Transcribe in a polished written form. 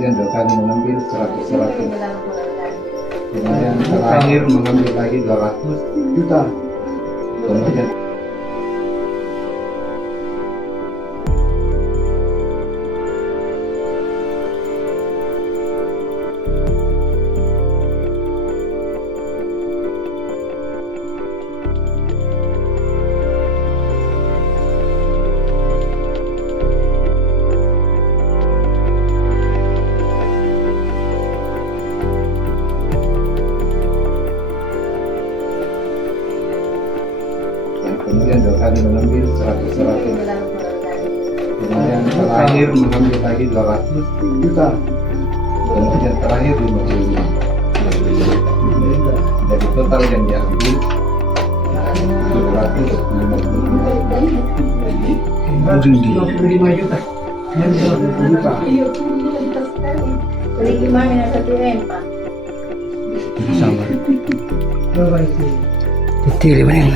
kemudian 2 kali mengambil 100. Kemudian terakhir mengambil lagi 200 juta. Kemudian kemudian 2 kali mengambil 100. Kemudian terakhir mengambil lagi 200 juta. Kemudian terakhir 55. Jadi total yang diambil 25 juta. Beli gimana na satu Pak? Sama. Itu 5 yang